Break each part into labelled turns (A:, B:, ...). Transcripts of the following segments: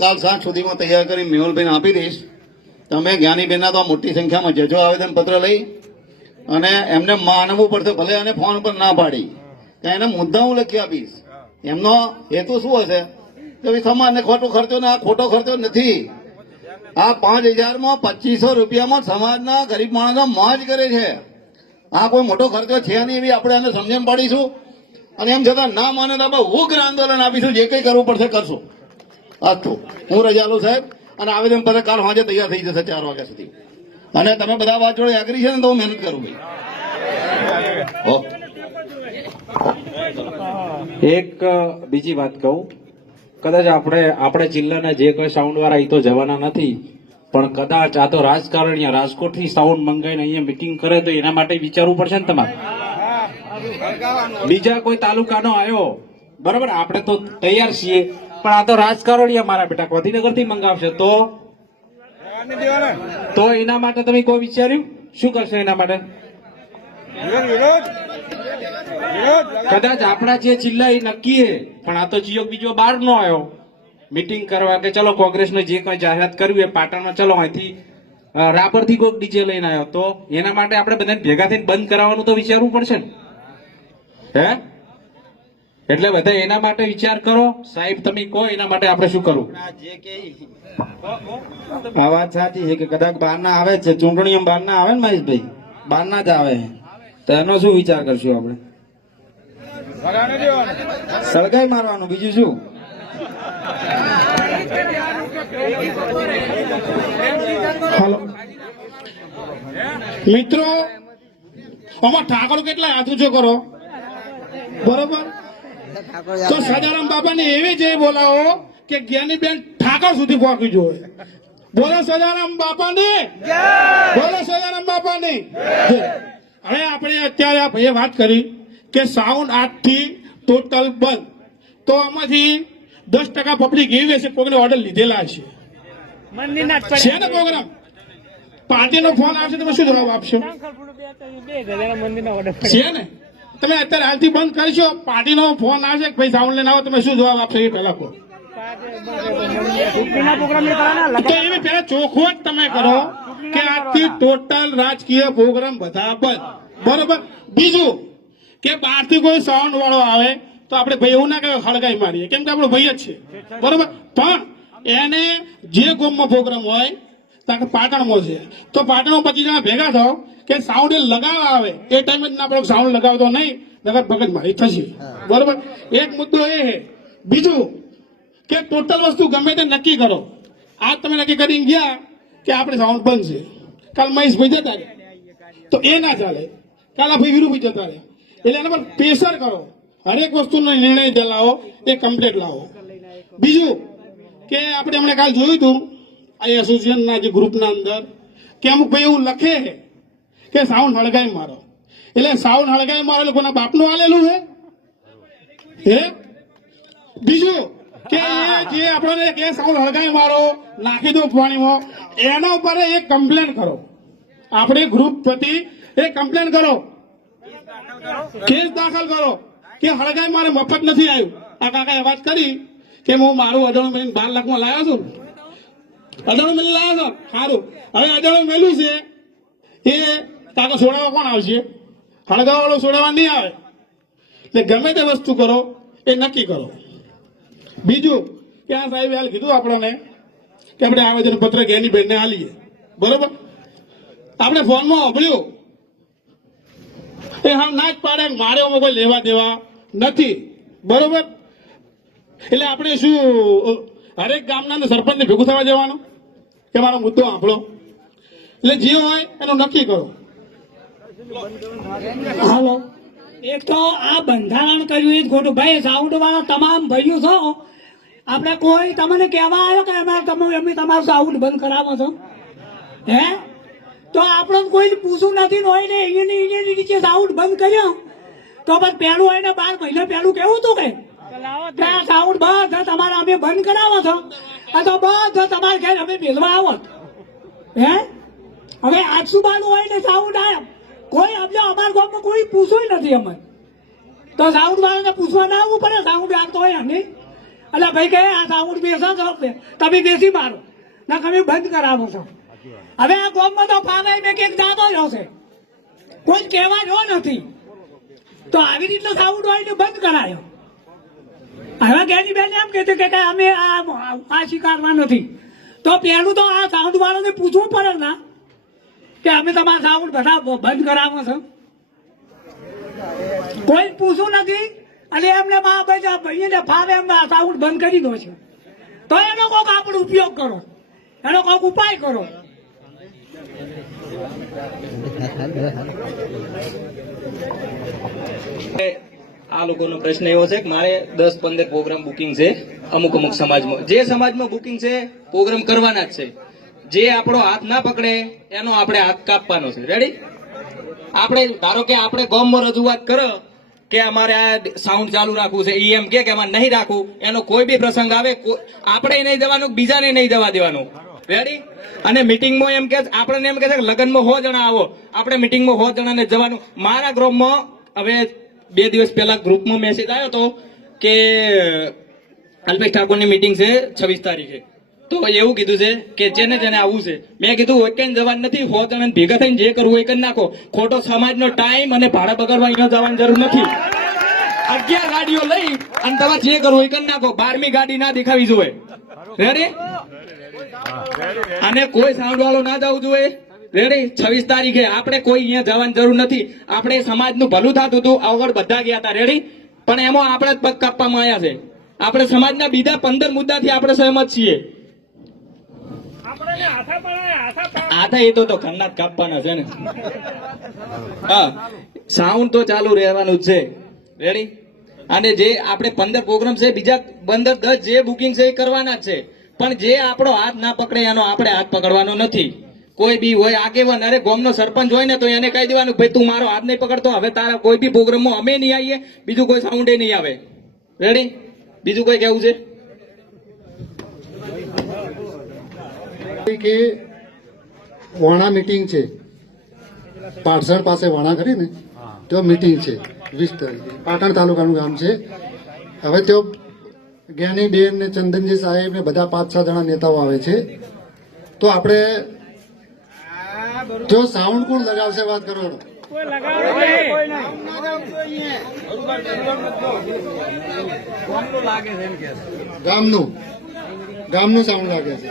A: કાલ સાંજ સુધીમાં તૈયાર કરી મેહુલભાઈને આપી દઈશ. તમે જ્ઞાનીબેનના તો મોટી સંખ્યામાં જજો આવેદનપત્ર લઈ અને એમને માનવું પડશે, ભલે અને ફોન પર ના પાડી. ત્યાં એને મુદ્દા હું લખી આપીશ. એમનો હેતુ શું હશે? કે સમાજને ખોટો ખર્ચો ને આ ખોટો ખર્ચો નથી. આ પાંચ હજારમાં પચીસો રૂપિયામાં સમાજના ગરીબ માણસો મોજ કરે છે. આ કોઈ મોટો ખર્ચો છે નહીં એવી આપણે એને સમજણ પાડીશું. અને એમ છતાં ના માને તો આપણે ઉગ્ર આંદોલન આપીશું. જે કંઈ કરવું પડશે કરશું. અસ્તુ હું રજાલુ સાહેબ, અને આવેદન પત્ર કાલ સાંજે તૈયાર થઈ જશે ચાર વાગ્યા સુધી. અને તમે બધા વાત જોડે આગરી છે ને તો હું મહેનત કરું ભાઈ.
B: એક બીજી વાત કહું. કદાચ આપણે આપણે જિલ્લાના જે કોઈ સાઉન્ડ વાળા એ તો જવાના નથી, પણ કદાચ આ તો રાજકારણીયા રાજકોટથી સાઉન્ડ મંગાવીને અહીંયા મિટિંગ કરે તો એના માટે વિચારવું પડશે ને તમારે? બીજા કોઈ તાલુકાનો આવ્યો. બરાબર, આપણે તો તૈયાર છીએ. પણ આ તો રાજકારણીય મારા બેટા, ગાંધીનગરથી મંગાવશે તો. તો એના માટે તમે કોઈ વિચાર્યું? શું કરશો એના માટે? કદાચ આપણા જે જિલ્લા એ નક્કી પણ આ તો જીઓ બીજો બહાર નો આવ્યો. મીટિંગ કરવા કે ચલો કોંગ્રેસને જે કઈ જાહેરાત કરવી હોય પાટણમાં, ચલો અહીંથી રાપરથી કોઈક ડીજે લઈને આવ્યો. તો એના માટે આપણે બધાને ભેગા થઈને બંધ કરાવવાનું તો વિચારવું પડશે ને. હે? એટલે બધા એના માટે વિચાર કરો. સાહેબ, તમે કહો એના માટે આપણે શું કરવું
C: આ વાત સાચી છે કે કદાચ બહારના આવે છે ચૂંટણીઓ બહારના આવે ને મહેશભાઈ? બહારના જ આવે. તો એનો શું વિચાર કરશું આપણે? સળગાઈ મારવાનું, બીજું શું?
D: હલો. મિત્રો, આમાં ઠાકોર કેટલા હાથ છો કરો? બરોબર? તો સદારામ બાપાને એવી જે બોલાવો કે જ્ઞાનીબેન ઠાકોર સુધી પહોંચી જોઈએ. બોલો સદારામ બાપાને. બોલો સદારામ બાપાને. હવે આપણે અત્યારે આ ભાઈએ વાત કરી કે સાઉન્ડ આઠથી ટોટલ બંધ. તો આમાંથી દસ ટકા પબ્લિક એવી હશે કોઈને ઓર્ડર લીધેલા હશે. છે ને પ્રોગ્રામ પાર્ટીનો ફોન આવશે તમે શું જવાબ આપશો? છે ને? તમે અત્યારે હાલથી બંધ કરશો પાર્ટીનો ફોન આવશે કે ભાઈ સાઉન્ડ લઈને આવો તમે શું જવાબ આપશો એ પહેલા કહો. તો ચોખ્ખો જ તમે કરો કે આજથી ટોટલ રાજકીય પ્રોગ્રામ બધા બંધ બરોબર? બીજું કે બહારથી કોઈ સાઉન્ડ વાળો આવે તો આપણે ભાઈ એવું ના કહેવાય હળગાઈ મારીએ. કેમ કે આપણો ભાઈ જ છે. બરોબર? પણ એને જે ગોમમાં પ્રોગ્રામ હોય તાકે પાટણમાં છે. તો પાટણમાં પચીસ જણા ભેગા થાવ કે સાઉન્ડ એ લગાવવા આવે. એ ટાઈમે જ ના આપણે સાઉન્ડ લગાવતો નહીં નગર ભગત મારી થશે. બરોબર? એક મુદ્દો એ છે. બીજું કે ટોટલ વસ્તુ ગમે તે નક્કી કરો. આજ તમે નક્કી કરીને ગયા કે આપણે સાઉન્ડ બંધ છે. કાલ મહેશભાઈ જતા રહે. તો એ ના ચાલે. કાલ ભાઈ વીરુભાઈ જતા રહે. એટલે એના પર પ્રેશર કરો. હરેક વસ્તુનો નિર્ણય લાવો. એ કમ્પ્લીટ લાવો. બીજું કે આપણે હમણાં કાલ જોયું હતું આ એસોસિએશનના જે ગ્રુપના અંદર, કે અમુક ભાઈ એવું લખે કે સાઉન્ડ હળગાય મારો. એટલે સાઉન્ડ હળગાય મારો લોકોના બાપનું આલેલું છે હે? બીજું, કે એ જે આપણને કે સાઉન્ડ હળગાય મારો, નાખી દો પાણીમાં, એના ઉપર એક કમ્પ્લેન કરો. આપણે ગ્રુપ પ્રતિ એ કમ્પ્લેન કરો. કેસ દાખલ કરો. કે હળગાય મારે મફત નથી આવ્યું. આ કાકાએ વાત કરી કે હું મારું અજાણું બાર લાખમાં લાવ્યો છું. અજાણું મેળવી લાવ્યો સારું. હવે અજાણું મેળવ્યું છે એ કાકો છોડાવવા કોણ આવશે? હળગાવાળો વાળો છોડાવવા નહીં આવે. એટલે ગમે તે વસ્તુ કરો, એ નક્કી કરો. બીજું, કે આ સાહેબે હાલ કીધું આપણને કે આપણે આવેદન પત્ર ઘેની બેનને હાલીએ. બરોબર? આપણે ફોનમાં અભળ્યું એ હા ના જ પાડે મારે એમાં કોઈ લેવા દેવા નથી. બરોબર? એટલે આપણે શું હરેક ગામના સરપંચને ભેગું થવા જવાનું? કે મારો મુદ્દો સાંભળો. એટલે જે હોય એનું નક્કી કરો.
E: હાલો. એક તો આ બંધારણ કર્યું એ જ ખોટું. ભાઈ સાઉન્ડ વાળા તમામ ભાઈઓ છો. આપણે કોઈ તમને કહેવા આવ્યો કે અમારે તમે એમની તમારું સાઉન્ડ બંધ કરાવો છો? હે? તો આપણે કોઈ પૂછવું નથી હોય ને અહીંયાની અહીંયાની નીચે સાઉન્ડ બંધ કર્યો. તો બસ પહેલું હોય ને બાર મહિના પહેલું કેવું હતું કે? સાઉન્ડ બધા તમારે અમે બંધ કરાવો છો. આ તો બધો તમારે ઘેર અમે મેળવા આવો. હે? હવે બાનું હોય ને સાઉન્ડ આવ્યા કોઈ અમને અમારા ગામમાં કોઈ પૂછવું નથી અમે તો સાઉન્ડ વાળાને પૂછવા ના આવવું પડે, સાઉન્ડ આવતો હોય અમે એટલે ભાઈ કહે, આ સાઉન્ડ બેસો છો તમે બેસી મારો. ના તમે બંધ કરાવો છો. હવે આ ગામમાં તો પાગલ મેં કંઈક જાતો જ હશે. કોઈ કહેવા જો નથી. તો આવી રીતનો સાઉન્ડ વાળીને બંધ કરાયો. હવે જ્ઞાની બેન એમ કહેતી કે અમે આ આ સ્વીકારવા નથી. તો પહેલું તો આ સાઉન્ડ વાળાને પૂછવું પડે ના, કે અમે તમારા સાઉન્ડ બધા બંધ કરાવો છો. કોઈ પૂછવું નથી, અને એમને મા બધા ભાઈને ફાવે એમ સાઉન્ડ બંધ કરી દો છે. તો એનો કોઈક આપણે ઉપયોગ કરો. એનો કોઈક ઉપાય કરો.
F: આ લોકોનો પ્રશ્ન એવો છે કે મારે દસ પંદર પ્રોગ્રામ બુકિંગ છે અમુક અમુક સમાજમાં. જે સમાજમાં બુકિંગ છે પ્રોગ્રામ કરવાના જ છે. જે આપણો હાથ ના પકડે, એનો આપણે હાથ કાપવાનો છે. રેડી આપણે, ધારો કે આપણે ગોમમાં રજૂઆત કરો કે અમારે આ સાઉન્ડ ચાલુ રાખવું છે એમ કે એમાં નહીં રાખવું, એનો કોઈ બી પ્રસંગ આવે આપણે નહીં દેવાનું બીજાને નહીં જવા દેવાનું. રેડી અને મિટિંગમાં એમ કે આપણને એમ કે છે લગ્નમાં હો જણા આવો. આપણે મિટિંગમાં હો જણાને જવાનું. મારા ગ્રુપમાં હવે બે દિવસ પહેલા ગ્રુપમાં મેસેજ આવ્યો હતો કે અલ્પેશ ઠાકોરની મિટિંગ છે છવ્વીસ તારીખે. તો એવું કીધું છે કે જેને જેને આવવું છે. મેં કીધું હોય કઈ જવાનું નથી હો તમે ભેગા થઈને જે કરવું હોય એ કરી નાખો. ખોટો સમાજનો ટાઈમ અને ભાડા બગાડવા અહીંયા જવાની જરૂર નથી. અગિયાર ગાડીઓ લઈ અને તમે જે કરવું હોય એ કરી નાખો. બારમી ગાડી ના દેખાવી જોઈએ. રેડી અને કોઈ સાઉન્ડ વાળો ના જવું જોઈએ. રેડી? છવ્વીસ તારીખે આપણે કોઈ અહીંયા જવાની જરૂર નથી. આપણે સમાજનું ભલું થતું હતું આગળ બધા ગયા હતા. રેડી? પણ એમાં આપણે જ પગ કાપવામાં આવ્યા છે. આપણે સમાજના બીજા પંદર મુદ્દાથી આપણે સહમત છીએ. આથા એ તો તો જ કાપવાના છે ને. હા. સાઉન્ડ તો ચાલુ રહેવાનું જ છે. રેડી? અને જે આપણે પંદર પ્રોગ્રામ છે બીજા પંદર દસ જે બુકિંગ છે એ કરવાના જ છે. પણ જે આપણો હાથ ના પકડે એનો આપણે હાથ પકડવાનો નથી. કોઈ બી હોય આગેવાન અરે ગોમનો સરપંચ હોય ને તો એને કહી દેવાનું ભાઈ તું મારો હાથ નહીં પકડતો હવે તારા કોઈ બી પ્રોગ્રામમાં અમે નહીં આવીએ બીજું કોઈ સાઉન્ડે નહીં આવે. રેડી બીજું કોઈ કેવું છે?
G: કે વાણા મીટિંગ છે. પાટસર પાસે વાણા કરી ને? તો મીટિંગ છે. વીસ તારીખે પાટણ તાલુકાનું ગામ છે. હવે તો જ્ઞાનીબેન ને ચંદનજી સાહેબ ને બધા પાંચ છ જણા નેતાઓ આવે છે. તો આપણે જો સાઉન્ડ કોણ લગાવશે વાત કરો ગામનું. ગામનું સાઉન્ડ લાગે છે.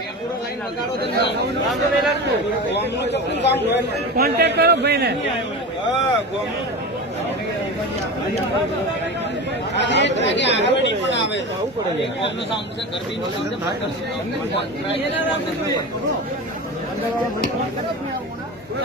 G: કોન્ટેક્ટ કરો ભાઈને. ગરમી ¿Qué